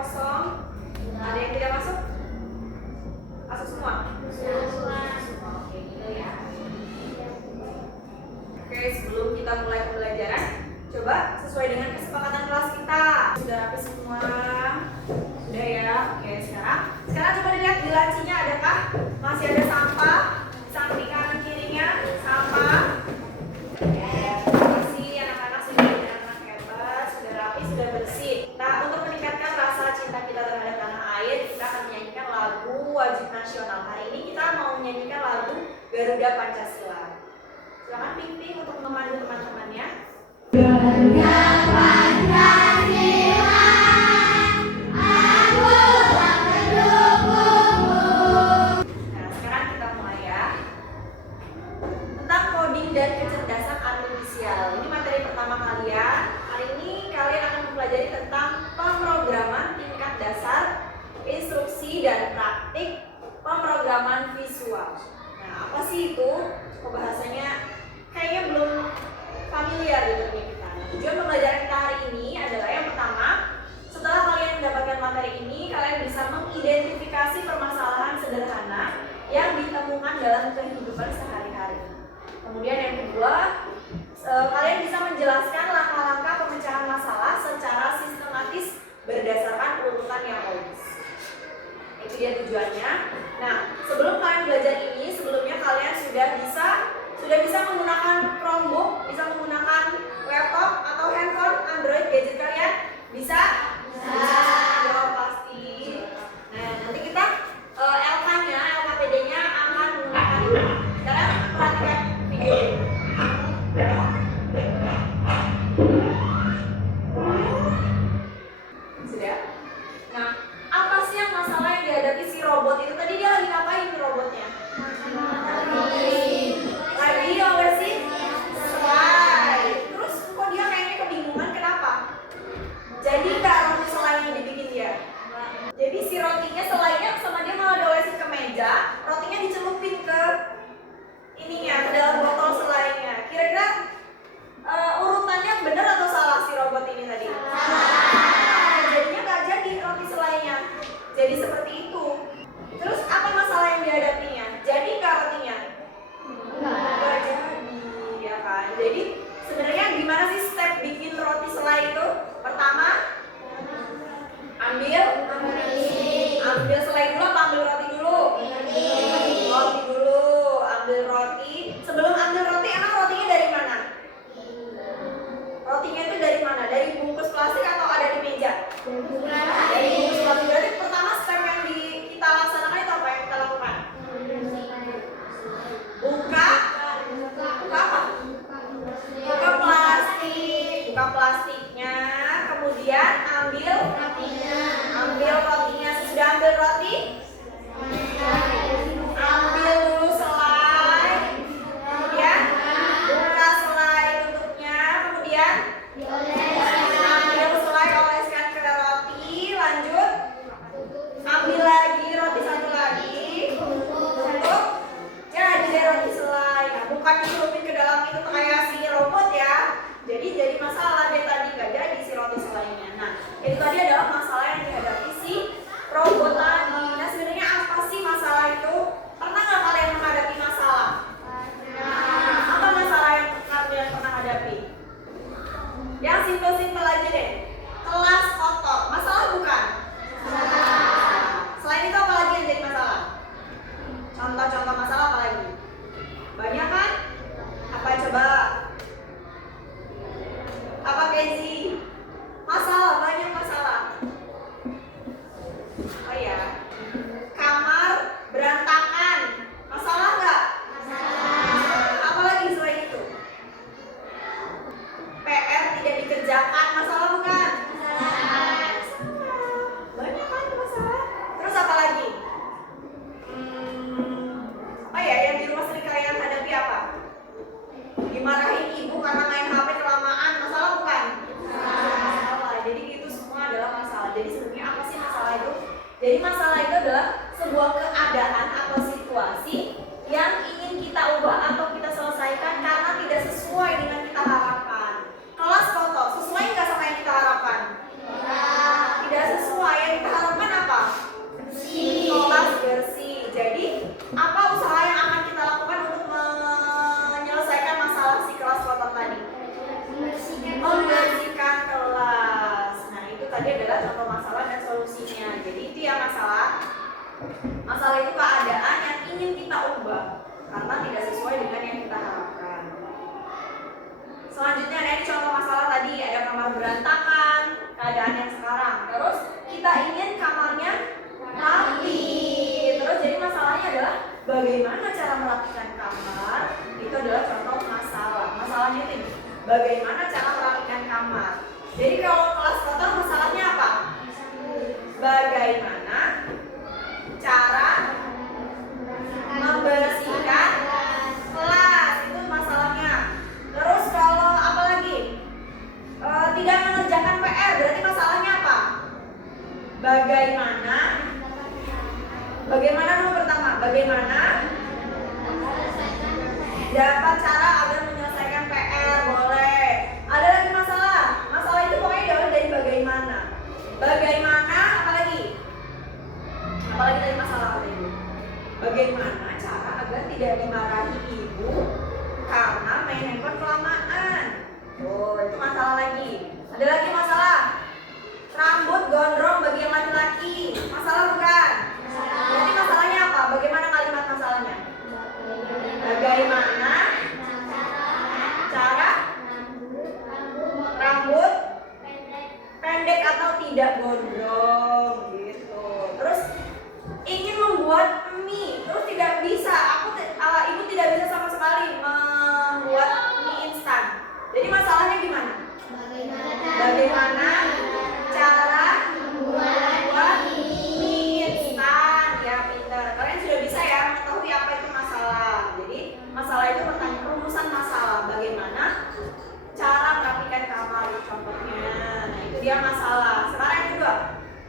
kosong? Ada yang tidak masuk? Masuk semua? Semua. Oke, gitu ya. Oke, sebelum kita mulai pembelajaran, coba sesuai dengan kesepakatan kelas kita. Sudah rapi semua? Sudah ya? Oke, sekarang coba dilihat di lacinya adakah masih ada sampah? Samping kanan kirinya sampah. Sudah bersih. Nah, untuk meningkatkan rasa cinta kita terhadap tanah air, kita akan menyanyikan lagu wajib nasional. Hari ini kita mau menyanyikan lagu Garuda Pancasila. Silakan Ping untuk memandu teman-temannya. Garuda Pancasila, akulah pendukungmu. Nah, sekarang kita mulai ya. Tentang coding dan kecerdasan artifisial. Ini materi pertama kalian. Hari ini kalian akan mempelajari tentang pemrograman tingkat dasar, instruksi dan praktik pemrograman visual. Nah, apa sih itu? Pembahasannya kayaknya belum familiar gitu nih kita. Tujuan pembelajaran kita hari ini adalah yang pertama, setelah kalian mendapatkan materi ini, kalian bisa mengidentifikasi permasalahan sederhana yang ditemukan dalam kehidupan sehari-hari. Kemudian yang kedua, kalian bisa menjelaskan langkah-langkah pemecahan masalah secara sistematis berdasarkan urutan yang logis. Itu dia tujuannya. Nah, sebelum kalian belajar ini, sebelumnya kalian sudah bisa menggunakan Chromebook, bisa menggunakan laptop atau handphone Android gadget kalian? Bisa? Jawab pasti. Nah, nanti kita LKPD-nya akan menggunakan ini. Sekarang perhatikan video. Sudah? Nah, apa sih yang masalah yang dihadapi si robot itu? Tadi dia lagi ngapain nih robotnya? Lagi oversee slide. Terus kok dia kayaknya kebingungan kenapa? Jadi nggak roti selai yang dibikin dia? Jadi si rotinya selainya sama dia malah diolesin ke meja, rotinya dicelupin ke ininya, ke dalam botol selainya. Kira-kira urutannya benar atau salah si robot ini tadi? Salah. Jadinya nggak jadi roti selainya. Jadi seperti itu. Terus apa masalah yang dihadapinya? Jadi nggak rotinya? Nggak jadi, ya kan? Jadi sebenarnya gimana sih step bikin roti selai itu? Pertama, ambil selai dulu apa ambil roti dulu? Roti dulu, ambil roti. Sebelum ambil roti, emang rotinya dari mana? Rotinya itu dari mana? Dari bungkus plastik atau ada di meja? Dari bungkus plastik. Berarti pertama step yang kita laksanakan itu apa yang kita lakukan? Buka apa? Buka plastiknya, kemudian ambil rotinya. Sudah ambil roti, ambil dulu selai, kemudian buka selai tutupnya, kemudian ambil selai, oleskan ke roti, lanjut ambil lagi roti satu lagi, tutup, jadi deh roti selai. Nah, bukan dicelupin ke dalam itu kayak si robot ya. Jadi masalah deh tadi, gak jadi si roti selainya. Nah, itu tadi adalah masalah yang dihadapi si robot tadi. Nah, sebenarnya apa sih masalah itu? Pernah nggak kalian menghadapi masalah? Apa masalah yang kalian pernah hadapi? Yang simpel-simpel aja deh. Kelas kotor, masalah bukan? Selain itu apa lagi yang jadi masalah? Contoh-contoh masalah apa lagi? Banyak kan? Apa coba? Apa Kenzi? Masalah, banyak masalah. Oh ya, kamar berantakan, masalah nggak? Masalah. Apa lagi selain itu? PR tidak dikerjakan, masalah bukan? Masalah. Banyak kan masalah. Terus apa lagi? Oh ya, yang di rumah sering kalian hadapi apa? Dimarahin ibu karena main HP kelamaan, masalah bukan? Masalah. Jadi itu semua adalah masalah. Jadi sebenarnya apa sih masalah itu? Jadi masalah itu adalah sebuah keadaan atau situasi yang ingin kita ubah atau kita selesaikan karena tidak sesuai dengan kita harapkan. Kelas foto, sesuai nggak kamar berantakan, keadaan yang sekarang. Terus kita ingin kamarnya rapi. Terus jadi masalahnya adalah bagaimana cara merapikan kamar. Itu adalah contoh masalah. Masalahnya ini bagaimana cara merapikan kamar. Jadi kalau kelas kotor masalahnya apa? Bagaimana cara membersihkan kelas, itu masalahnya. Terus kalau apa lagi? Tidak mengerjakan PR, berarti masalahnya apa? Bagaimana dulu pertama? Bagaimana dapat cara agar menyelesaikan PR, boleh. Ada lagi masalah. Masalah itu pokoknya diawali dari bagaimana. Bagaimana, apalagi dari masalah apa itu? Bagaimana cara agar tidak dimarahi ibu karena main handphone kelamaan. Oh, itu masalah lagi. Ada lagi masalah. Rambut gondrong bagi yang laki-laki. Masalah bukan? Berarti masalahnya apa? Bagaimana kalimat masalahnya? Bagaimana cara rambut pendek atau tidak gondrong gitu. Terus ingin membuat mie, terus tidak bisa. Ibu tidak bisa sama sekali membuat mie instan. Jadi masalahnya gimana? Bagaimana cara membuat mie instan? Ya pintar. Kalian sudah bisa ya mengetahui apa itu masalah. Jadi masalah itu rumusan masalah. Bagaimana cara merapikan kamar contohnya. Nah itu dia masalah. Sekarang yang kedua,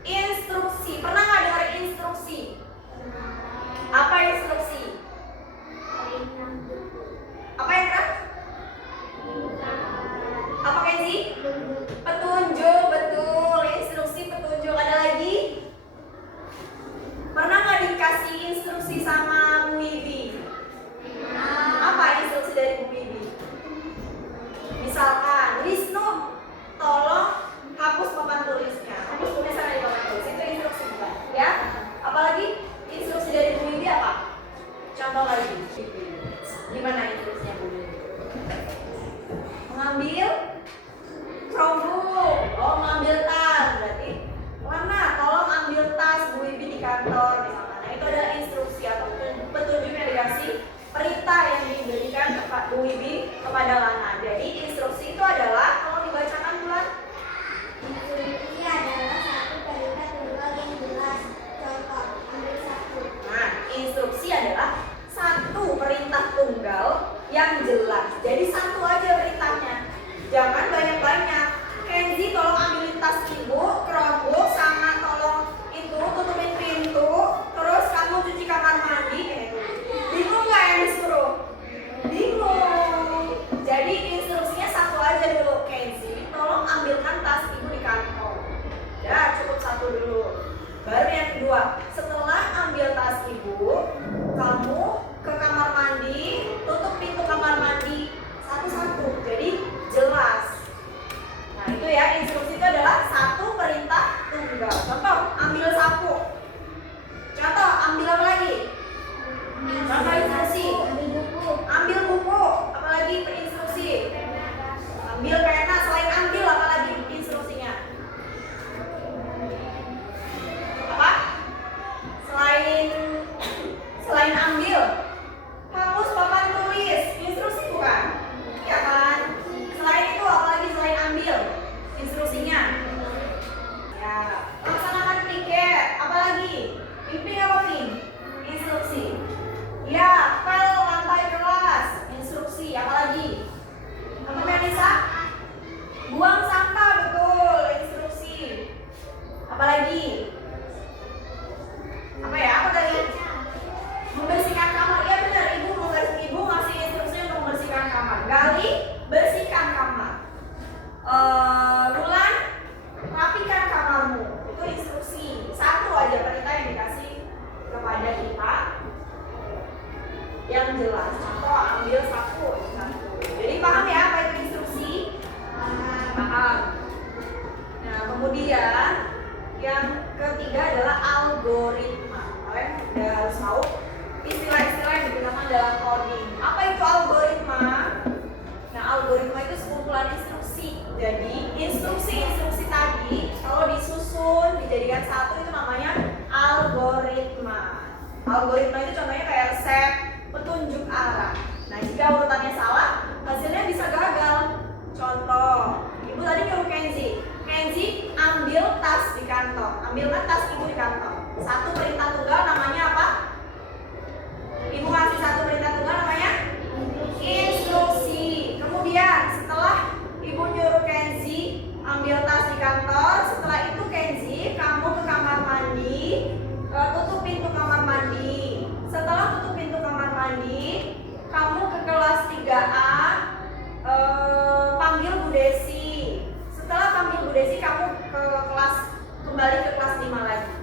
instruksi. Pernah nggak dengar instruksi? Apa instruksi? Apa yang keras? Apa Kenzi? Petunjuk, betul. Instruksi petunjuk. Ada lagi? Pernah nggak dikasih instruksi sama Bu Wibi? Apa instruksi dari Bu Wibi? Misalkan, Wisnu, tolong hapus papan tulisnya. Hapus tulisan dari papan tulis. Itu instruksi bukan? Ya. Apalagi instruksi dari Bu Wibi apa? Contoh lagi. Gimana instruksinya Bu Wibi? Mengambil Chromebook. Oh, mengambil tas. Berarti mana? Tolong ambil tas Bu Wibi di kantor misalkan. Nah, itu adalah instruksi atau petunjuk yang dikasih, perintah yang diberikan Bu Wibi kepada Lana. Jadi instruksi itu adalah, kalau dibacakan Bulan, Instruksi adalah satu perintah tunggal yang jelas. Contoh, ambil satu. nah, instruksi adalah satu perintah tunggal yang jelas. Jadi satu aja perintahnya. Jangan banyak-banyak. Kenzi tolong ambilin tas ibu, Chromebook, sama tolong itu tutupin pintu, terus kamu cuci kamar mandi kayak gitu. Bingung nggak yang disuruh? Bingung. Jadi instruksinya satu aja dulu. Kenzi tolong ambilkan tas ibu di kantor. Ya cukup satu dulu. Baru yang kedua, setelah ambil tas ibu, kamu ke kamar mandi, tutup pintu kamar mandi satu-satu. Jadi jelas. Nah itu ya, instruksi itu adalah satu perintah tunggal. Contoh, ambil sapu. Contoh, ambil apa lagi? Contoh instruksi. Ambil buku. Apalagi instruksi? Ambil pena. Selain ambil, apalagi instruksinya? Apa? Selain ambil, hapus papan tulis. Instruksi bukan? Ya kan? Selain itu, apalagi selain ambil? Instruksinya? Ya, laksanakan piket. Apalagi? Pimpin apa pin? Instruksi. Ya, pel lantai kelas. Instruksi. Apalagi? Apa Melisa? Buang sampah, betul. Instruksi. Apalagi? Apa ya? Apa tadi? Membersihkan kamar. Ya benar, ibu ngasih instruksi untuk membersihkan kamar. Gali, bersihkan kamar. Bulan, rapikan kamarmu. Itu instruksi. Satu aja perintah yang dikasih kepada kita yang jelas. Contoh, ambil sapu. Jadi paham ya apa itu instruksi? Paham. Nah kemudian yang ketiga adalah algoritma. Kalian udah harus tahu istilah-istilah yang digunakan dalam coding. Apa itu algoritma? Nah algoritma itu sekumpulan instruksi Jadi instruksi-instruksi tadi kalau disusun dijadikan satu itu namanya algoritma. Algoritma itu contohnya kayak resep, petunjuk arah. Nah, jika urutannya salah, hasilnya bisa gagal. Contoh, ibu tadi nyuruh Kenzi ambil tas di kantor. Ambilkan tas ibu di kantor. Satu perintah tunggal namanya apa? Ibu kasih satu perintah tunggal namanya instruksi. Kemudian setelah ibu nyuruh Kenzi ambil tas di kantor, setelah itu Kenzi kamu ke kamar mandi, tutup pintu kamar mandi. Setelah tutup pintu kamar mandi, kamu ke kelas 3A, panggil Bu Desi. Setelah panggil Bu Desi, kamu kembali ke kelas 5 lagi.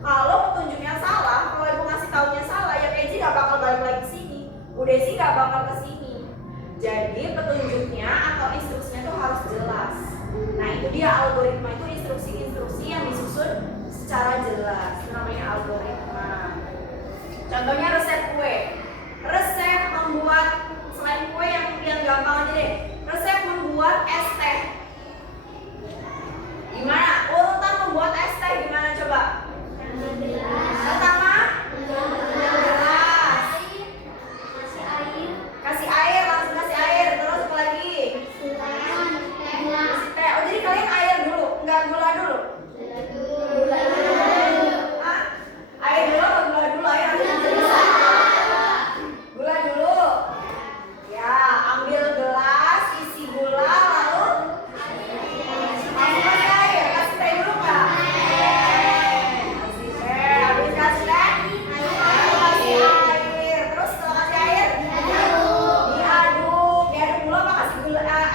Kalau petunjuknya salah, kalau ibu ngasih taunya salah, ya Kenzi gak bakal balik lagi ke sini. Bu Desi gak bakal ke sini. Jadi petunjuknya atau instruksinya tuh harus jelas. Nah, itu dia algoritma, itu instruksi-instruksi yang disusun secara jelas. Itu namanya algoritma. Contohnya resep kue. Resep membuat, selain kue yang gampang aja deh, resep membuat es teh. Gimana? Urutan membuat es teh gimana coba? Pertama, gelas. Kasih air, langsung kasih air. Terus apa lagi? Teh. Oh, jadi kalian air dulu, enggak gula dulu? Hah? Air dulu atau gula dulu? Air gula dulu. Ya, ambil gelas, isi gula, lalu langsung kasih air. Kasih teh dulu nggak? Kasih teh, habis kasih teh, kasih air. Terus setelah kasih air, diaduk dulu apa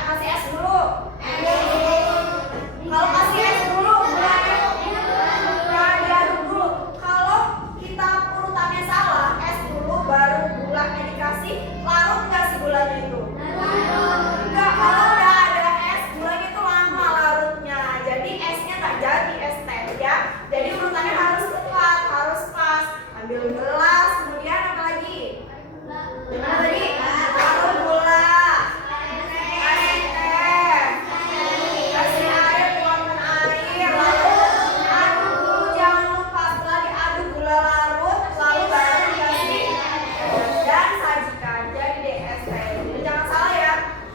kasih es dulu? Kalau kasih es dulu, gulanya diaduk dulu. Kalau kita urutannya salah, es dulu baru gulanya dikasih, larut nggak sih gulanya itu? Enggak, kalau udah ada es, gulanya itu lama larutnya. Jadi esnya nggak jadi es teh ya. Jadi urutannya harus tepat, harus pas. Ambil gelas, kemudian apa lagi? Gimana tadi? Taruh gula, kasih teh, kasih air, tuangkan air, lalu aduk dulu, jangan lupa setelah diaduk gula larut, lalu baru dikasih dan sajikan. Jadi deh es teh. Jadi jangan salah ya,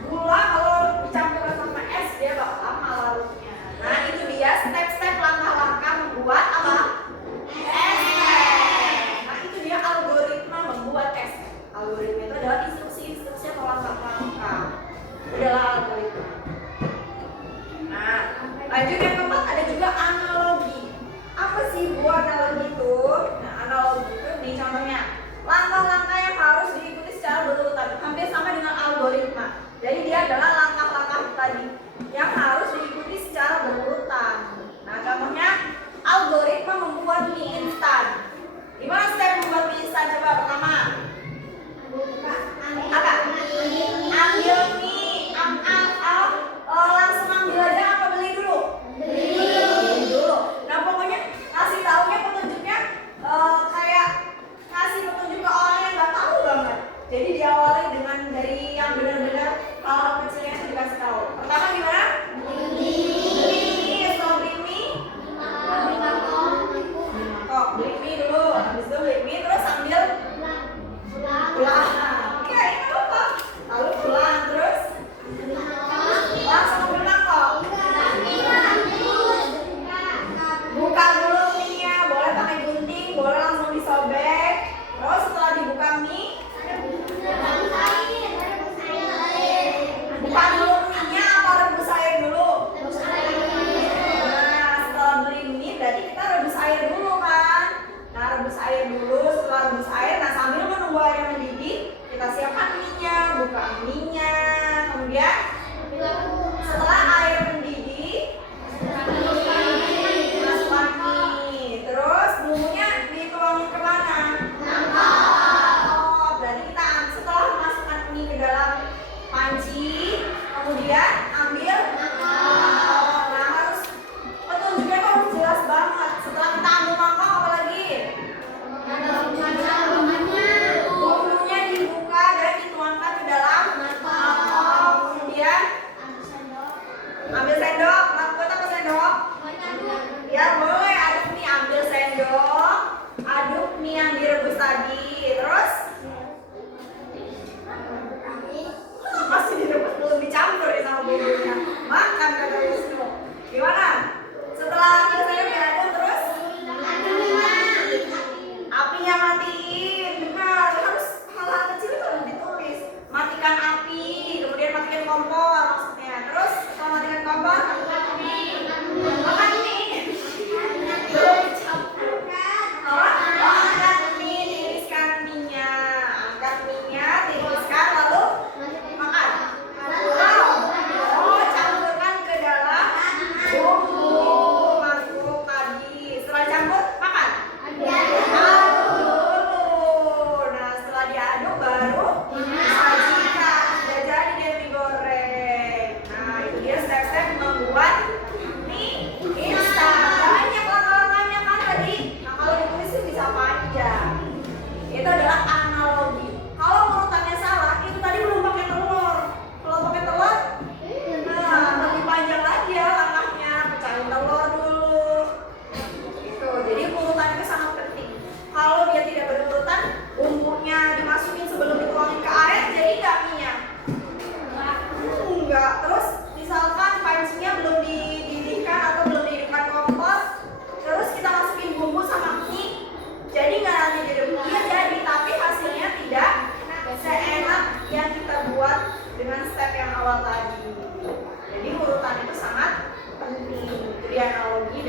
gula kalau dicampur sama es dia bakal lama larutnya. Nah, itu dia step-step langkah-langkah membuat apa? Es teh. Nah, itu dia algoritma membuat es teh. Algoritma itu adalah instruksi-instruksi atau langkah-langkah. Adalah algoritma. Nah, lanjut yang keempat ada juga analogi. Apa sih Bu analogi itu? Nah, analogi itu nih contohnya langkah-langkah yang harus diikuti secara berurutan, hampir sama dengan algoritma. Jadi dia adalah langkah-langkah tadi yang harus diikuti secara berurutan. Nah, contohnya algoritma membuat mie instan. Gimana step membuat mie instan? Coba pertama. Apa? Ambil mie. Langsung ambil aja apa beli dulu? Beli.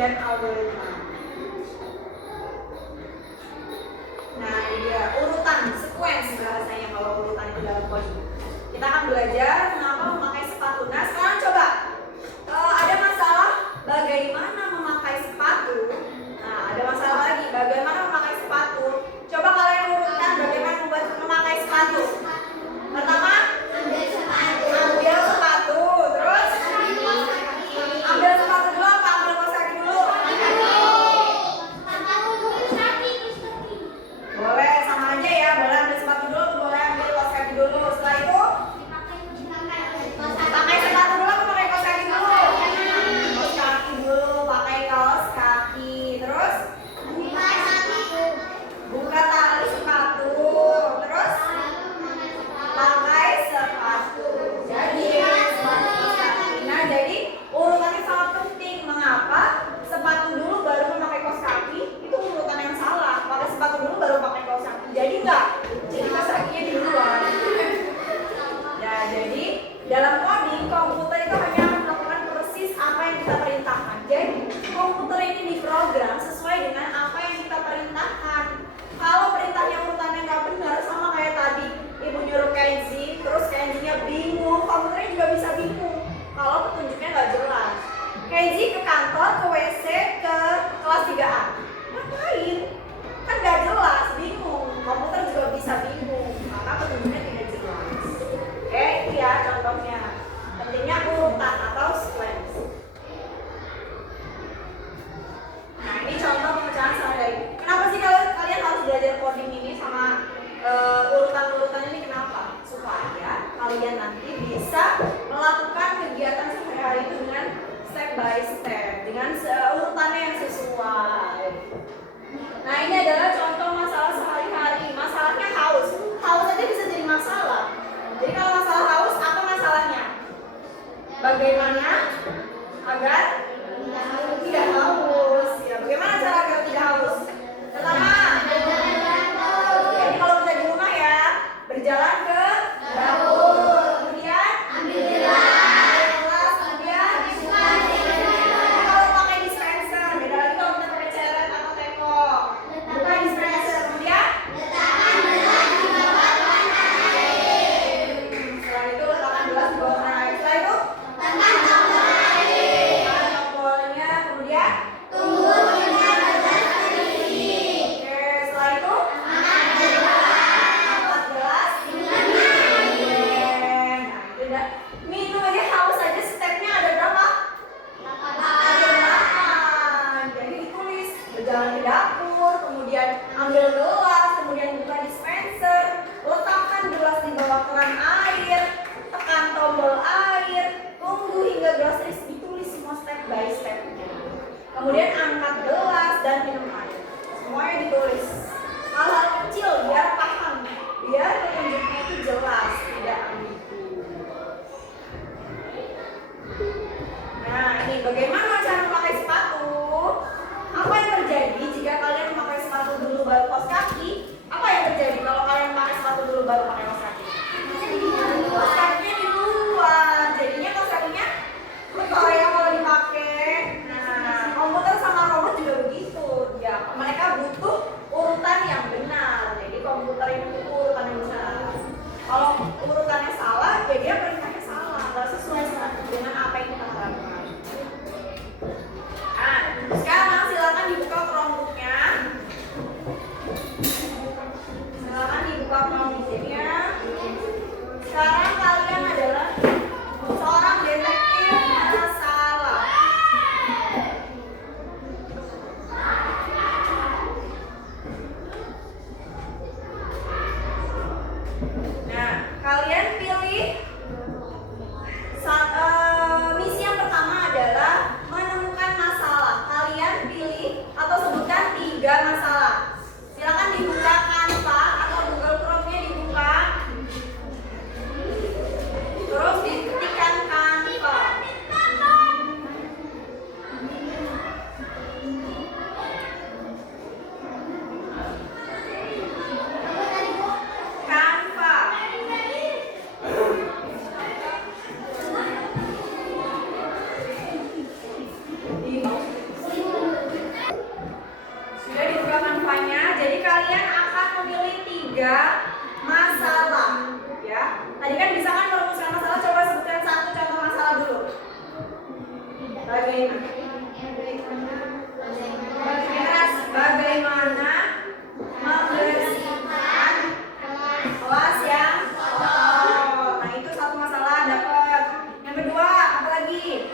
kemudian algoritma. Nah, ini dia urutan, sequence bahasanya kalau urutan itu dalam coding. Kita akan belajar mengapa memakai sepatu. Nah, sekarang coba ada masalah bagaimana memakai sepatu. Nah, ada masalah lagi bagaimana memakai sepatu. Coba kalian urutkan bagaimana membuat memakai sepatu. Pertama, ambil sepatu, terus ambil sepatu dulu apa ambil kaos kaki dulu? Boleh, sama aja ya, boleh ambil sepatu dulu, boleh ambil kaos kaki dulu. Setelah itu pakai sepatu dulu atau pakai kaos kaki dulu? Kaos kaki dulu, pakai kaos kaki. Terus buka tali sepatu. Terus pakai sepatu. Jadi nah, jadi urutannya sangat penting. Mengapa? Sepatu dulu baru memakai kaos kaki itu urutan yang salah. Pakai sepatu dulu baru pakai kaos kaki. Jadi enggak. Jadi kaos kakinya di luar. Ya, jadi dalam coding komputer itu hanya akan melakukan persis apa yang kita perintahkan. Jadi komputer ini diprogram sesuai dengan apa yang kita perintahkan. Kalau perintahnya urutannya nggak benar, sama kayak tadi ibu nyuruh Kenzi, terus Kenzinya bingung, komputernya juga bisa bingung kalau petunjuknya nggak jelas. Kenzi ke kantor, ke WC, ke kelas 3A. Ngapain? Kan nggak jelas, bingung. Komputer juga bisa bingung karena petunjuknya tidak jelas. Oke, itu ya contohnya. Pentingnya urutan atau sequence. Nah, ini contoh pemecahan sehari-hari. Kenapa sih kalian harus belajar coding ini sama urutan-urutan ini? Kenapa? Supaya kalian nanti bisa melakukan kegiatan sehari-hari itu dengan step by step, dengan urutannya yang sesuai. Nah, ini adalah contoh masalah sehari-hari. Masalahnya haus. Haus aja bisa jadi masalah. Jadi kalau masalah haus, apa masalahnya? Bagaimana agar tidak haus? Ya, bagaimana cara agar tidak haus? Pertama, jadi kalau kita di rumah ya, berjalan ke dapur, kemudian ambil gelas, kemudian kalau pakai dispenser, beda lagi kalau kita pakai ceret atau teko. Buka dispenser, kemudian setelah itu letakkan gelas di bawah air. Setelah itu letakkan tombolnya, kemudian tunggu hingga gelas mendidih. Oke, setelah itu angkat gelas, nah, minum aja haus aja stepnya ada berapa? 8. Jadi ditulis berjalan ke dapur, kemudian ambil gelas, kemudian buka dispenser, letakkan gelas di bawah keran air, tekan tombol air, tunggu hingga gelas ditulis semua step by stepnya. Kemudian angkat gelas dan minum air. Semuanya ditulis. Hal-hal kecil biar paham, biar petunjuknya itu jelas, tidak ambigu. Nah, ini bagaimana cara memakai sepatu? Apa yang terjadi jika kalian memakai sepatu dulu baru kaos kaki? Apa yang terjadi kalau kalian memakai sepatu dulu baru pakai kaos kaki? Kaos kakinya di luar, jadinya kaos kakinya kotor ya kalau dipakai. Nah, komputer sama robot juga begitu. Ya, mereka butuh urutan yang benar. Jadi komputer ini butuh urutan yang benar. Kalau urutannya salah, ya dia perintahnya salah, nggak sesuai dengan apa yang kita harapkan. Bagaimana membersihkan kelas yang kotor. Nah, itu satu masalah dapat. Yang kedua, apa lagi?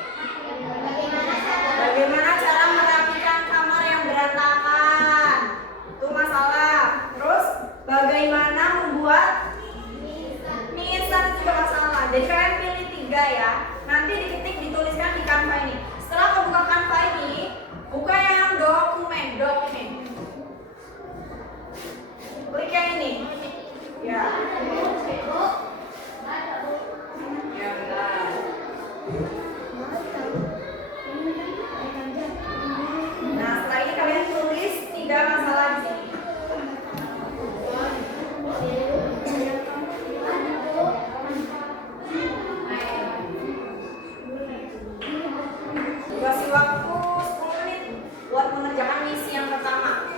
Bagaimana cara merapikan kamar yang berantakan. Itu masalah. Terus, bagaimana membuat mie instan, itu juga masalah. Jadi kalian pilih 3 ya. Nanti diketik, dituliskan di Canva ini. Setelah kamu buka Canva ini, buka yang dokumen. Klik yang ini. Ya. Ya, benar. Nah, setelah ini kalian tulis 3 masalah di sini. Kasih waktu 10 menit buat mengerjakan misi yang pertama.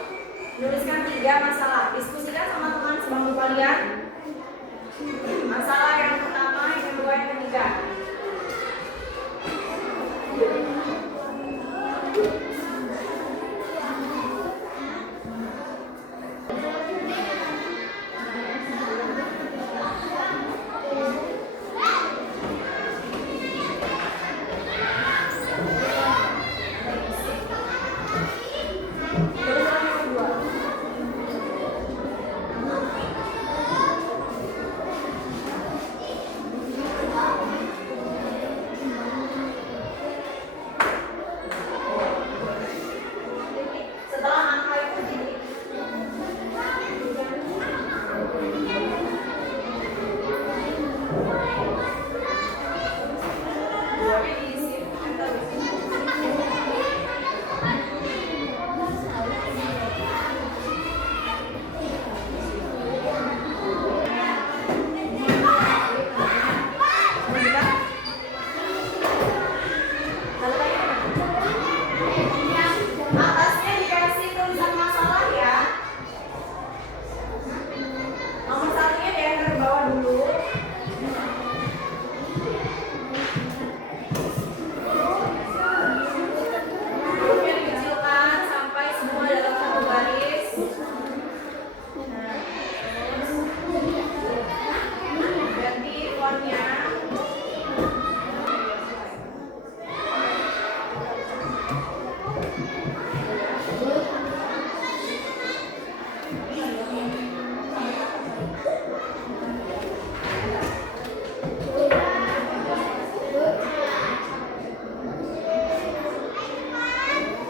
Tuliskan 3 masalah. Diskusikan sama teman sebangku kalian. Masalah yang pertama, yang kedua, yang ketiga. Setelah angka itu diisi. Atasnya dikasih tulisan masalah ya. Nomor 1-nya diantar ke bawah dulu. Hurufnya dikecilkan sampai semua dalam satu baris. Ganti fontnya.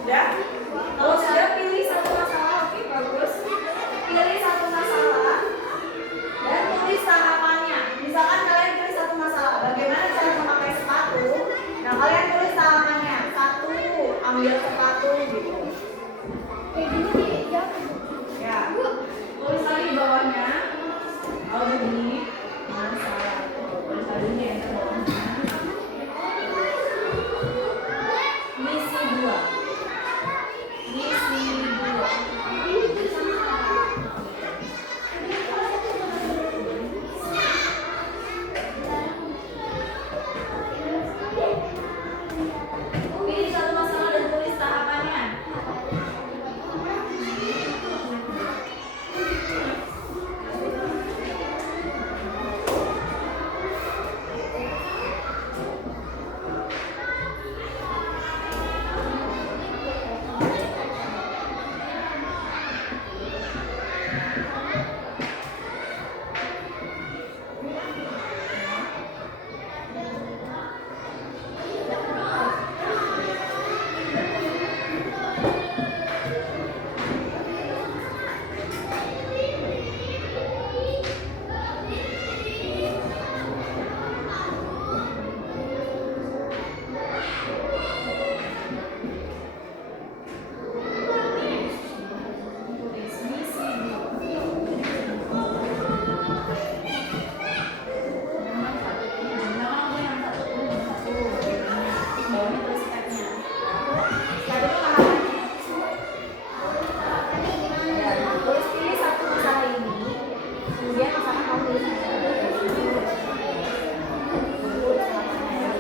Udah? Kalau sudah, pilih satu masalah. Oke, bagus. Pilih satu masalah dan tulis tahapannya. Misalkan kalian tulis satu masalah, bagaimana cara memakai sepatu. Nah, kalian tulis tahapannya. 1, ambil sepatu gitu. Ya. Tulis lagi di bawahnya. Oh, begini. Masalah. Tulis lagi di bawahnya. Misi 2. Misi 2. Pilih satu masalah dan tulis tahapannya.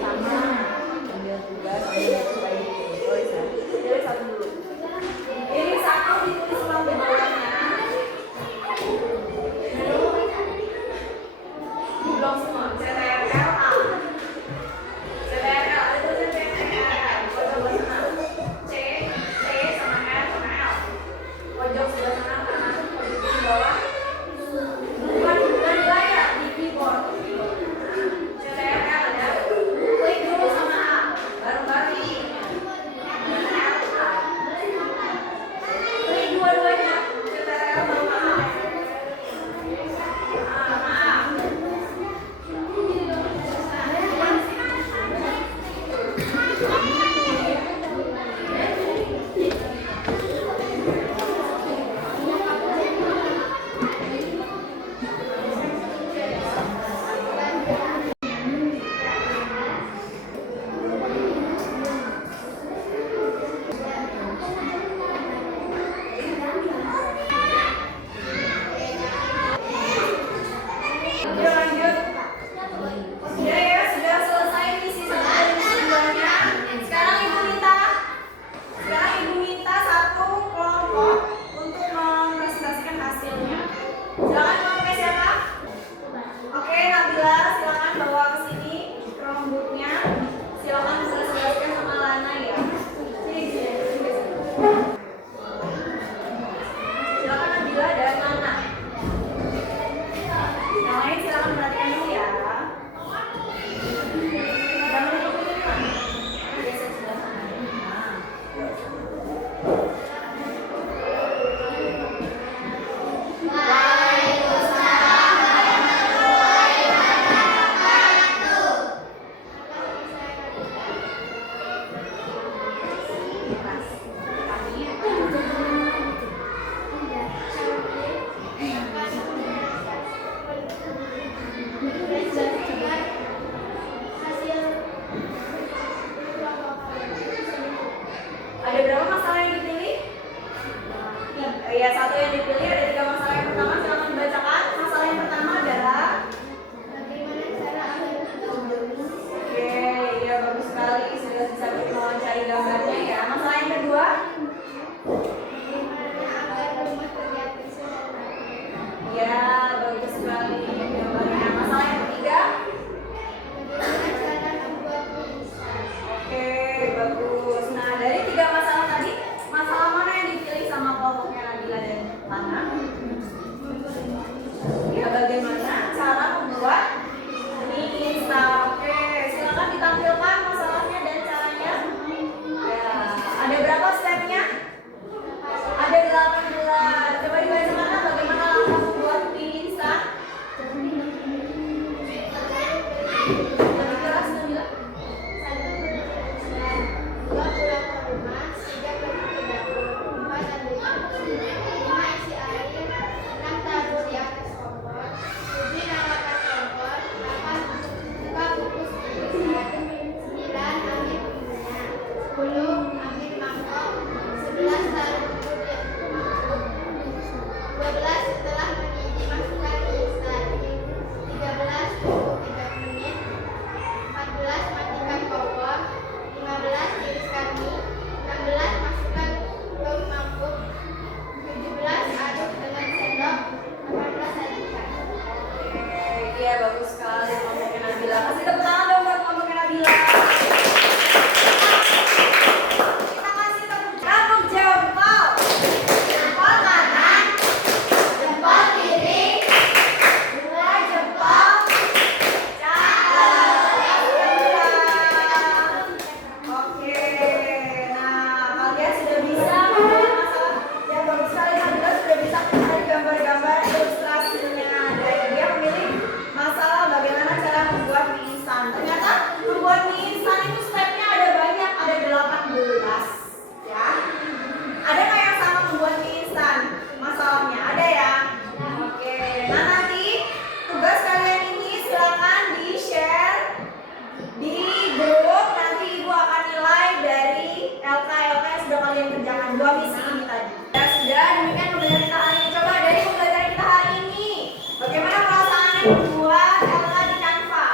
Pertama, ambil tugas Ada berapa masalah yang dipilih? Ya, satu yang dipilih, ada 3 masalah. Yang pertama silakan dibacakan. Masalah yang pertama adalah Bagaimana cara agar kita oke, ya bagus sekali, sudah bisa mewawancari gambarnya ya. Masalah yang kedua? bagaimana agar rumah terlihat bersih dan rapi? Ya, bagus sekali gambarnya. Masalah yang ketiga? Bagaimana cara membuat mie instan? Oke, bagus. Nah, dari 3 masalah tadi, masalah mana yang dipilih sama kelompoknya Nabila dan Lana? Ya, bagaimana cara membuat mie instan. Oke, silakan ditampilkan masalahnya dan caranya. Ya, ada berapa stepnya? Ada 18. Coba dibaca mana bagaimana langkah membuat mie instan? Lebih jelas, Nabila. 1 beli instan, 2 pulang ke rumah, 3 pergi ke dapur, 4 ambil kunci, 5 isi air, 6 taruh di atas kompor, 7 nyalakan kompor, 8 buka bungkus irisan, 9 ambil bumbunya, 10 ambil mangkok, 11 taruh bumbu di mangkok, 12 setelah mendidih masukkan mie instan, 13 tunggu 3 menit, 14 matikan kompor, 15 tiriskan mie, 16 masukkan ke mangkuk, 17 aduk dengan sendok, 18 sajikan. Iya, bagus sekali kelompoknya Nabila. Kasih tepuk tangan dong buat kelompoknya Nabila. Kita kasih tepuk jempol. Jempol kanan, jempol kiri, 2 jempol. Cakep. Oke. Nah, kalian sudah bisa membuat masalah. Ya, bagus sekali Nabila sudah bisa mencari gambar-gambar ilustrasinya. Dan dia memilih masalah bagaimana cara membuat mie instan. Ternyata membuat mie instan itu stepnya ada banyak, ada 18 ya. Ada nggak yang sama membuat mie instan? Masalahnya ada ya? Oke. Nah, nanti tugas kalian ini silakan di-share di grup. Nanti ibu akan nilai dari LK yang sudah kalian kerjakan 2 misi ini tadi. Ya sudah, demikian pembelajaran kita hari ini. Coba dari pembelajaran kita hari ini, bagaimana perasaannya membuat LK di Canva?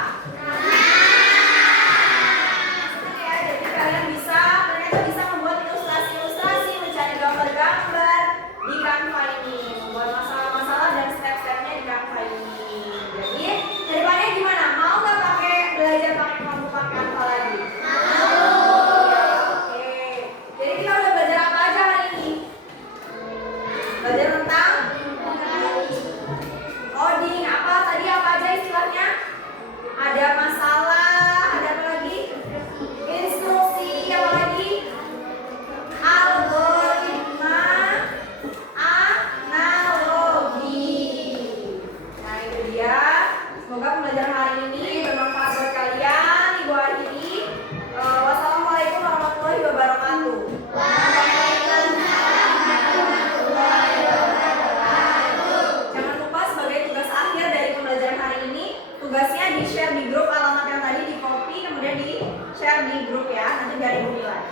Senang ya, jadi kalian ternyata bisa membuat ilustrasi-ilustrasi, mencari gambar-gambar di Canva ini, membuat masalah-masalah dan step-stepnya di Canva ini. Jadi daripada gimana? Mau nggak belajar pakai kelompok Canva lagi? Oke. Jadi kita udah belajar apa aja hari ini? Belajar tentang coding. Apa aja istilahnya? Ada masalah, ada apa lagi? Instruksi, apa lagi? Algoritma, analogi. Nah, itu dia. Semoga pembelajaran hari ini bermanfaat buat kalian. Ibu akhiri. Wassalamualaikum warahmatullahi wabarakatuh. Jangan lupa sebagai tugas akhir dari pembelajaran hari ini, tugasnya di-share di grup alamat yang tadi, di copy kemudian di-share di grup ya. Nanti biar ibu nilai.